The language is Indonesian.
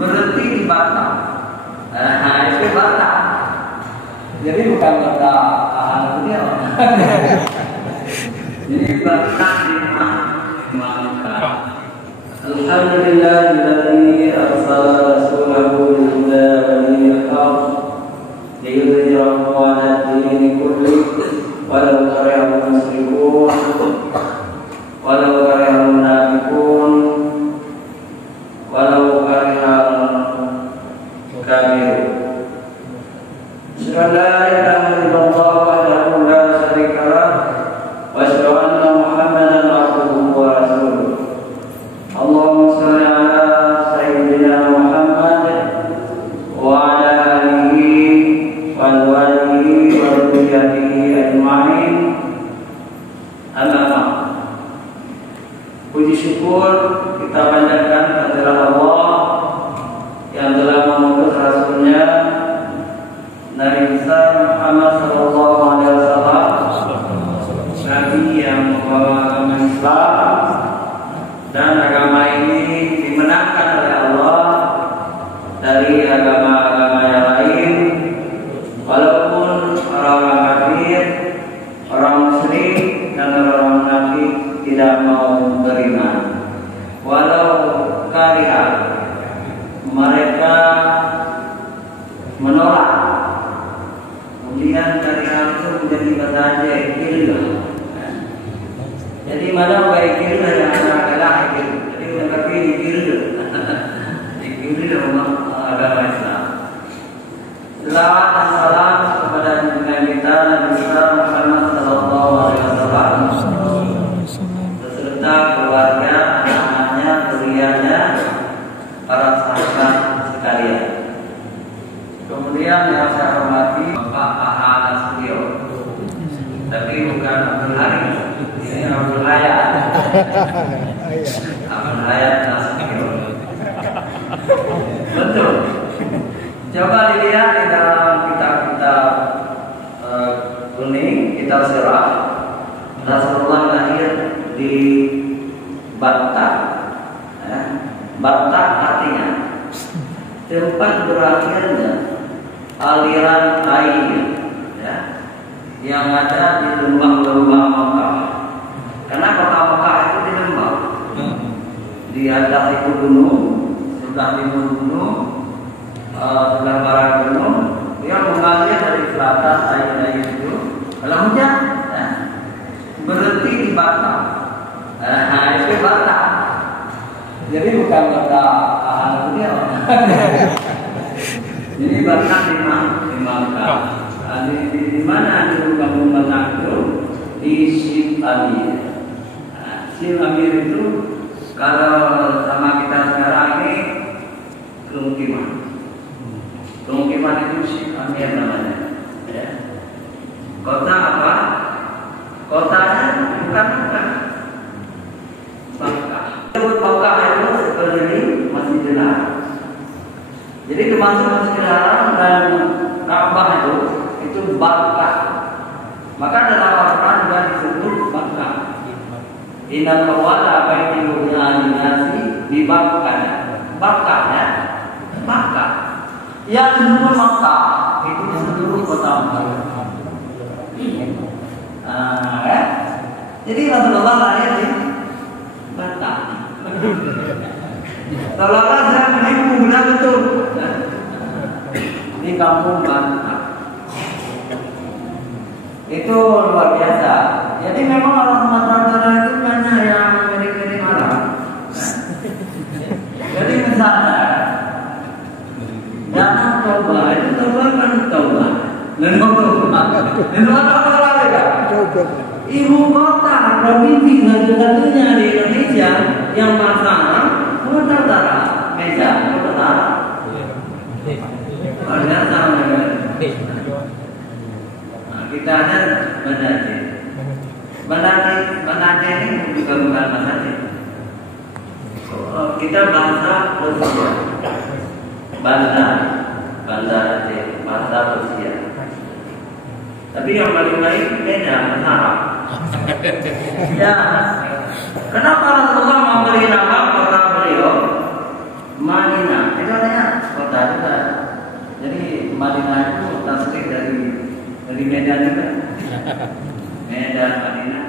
berhenti di Batam. Nah, itu Batam. Jadi bukan Batam dunia. Jadi Batam di Makkah. Alhamdulillahilladzi arsala rasulahu ila bani al-ardh liyudhhirahu 'ala ad-dini kullihi walau kariha al-musyrikun walau kariha al-munafiqun walau kariha al-kafirun. Asyhadu an la ilaha illallah wahdahu la syarika lah wa asyhadu anna Muhammadan abduhu wa rasuluh. Allahumma shalli ala sayyidina Muhammad wa ala alihi wa azwajihi wa dzurriyyatihi ajma'in. Amma ba'd. Puji syukur kita panjatkan kehadirat Allah yang telah mengutus Rasulnya Nabi Muhammad sallallahu alaihi wasallam, Nabi yang membawa agama Islam, dan agama ini dimenangkan oleh Allah dari agama-agama yang lain, walaupun orang-orang kafir, orang musyrik dan orang munafik tidak mau beriman. Walau kariha, mereka menolak. Kemudian kariha itu menjadi kata aja ikillah. Jadi mana baik ikillah yang adalah ikil. Jadi mereka pilih ikillah. Ikillah agama Islam. Selawat dan salam kepada junjungan kita Nabi Muhammad sallallahu alaihi wasallam beserta keluarga, anak-anaknya, zuriyahnya, para sahabat sekalian. Kemudian yang saya hormati Bapak Aha Nasution, tapi bukan Abdul Haris, ini Abdul Hayat. Abdul Hayat Nasution. Betul. Coba dilihat di dalam kitab-kitab kuning, kitab sirah. Rasulullah lahir di Batak. Batak artinya tempat berakhirnya aliran air, ya, yang ada di lembah-lembah Mekah. Karena kota Mekah itu di lembah. Di atas itu gunung, sebelah timur gunung, sebelah barat gunung. Dia mengalir dari selatan air-air itu. Kalau hujan, ya, berhenti di Batam. Nah, itu Batam. Jadi bukan Batam dunia. Jadi Batam di Makkah. Di mana dulu kampung Batam itu? Di Syekh Amir. Syekh Amir itu kalau sama kita sekarang ini Kelungkiman. Kelungkiman itu Syekh Amir namanya. Ya. Kota apa? Kotanya bukan Makkah. Makkah. Makkah itu seperti Masjidil Haram. Jadi termasuk Masjidil Haram dan Ka'bah itu Bakkah. Maka dalam Al-Quran juga disebut Bakkah. Innal awwala baiti wudi'a lin-nasi bi Bakkah. Bakkah, ya. Makkah. Yang seluruh Makkah itu di seluruh kota Makkah. Ya. Jadi Rasulullah lahir di Batam. Seolah-olah saya menipu, benar betul. Di kampung Batam. Itu luar biasa. Jadi memang orang Sumatera Utara itu banyak yang mirip-mirip Arab. Jadi misalnya jangan coba, itu coba kan coba. Dan apa lagi kan? Ibu kota provinsi satu-satunya di Indonesia yang masalah Sumatera Utara, Meja, Sumatera Utara. Ada sama dengan kita ada Banaceh ini juga bukan Banaceh. Kita bahasa Persia, Bandar Aceh, bahasa Persia. Tapi yang paling baik beda, Arab. Ya, kenapa Rasulullah memberi nama kota beliau Madinah? Itu artinya kota juga. Jadi Madinah itu tasrif dari Medan juga. Medan, Madinah.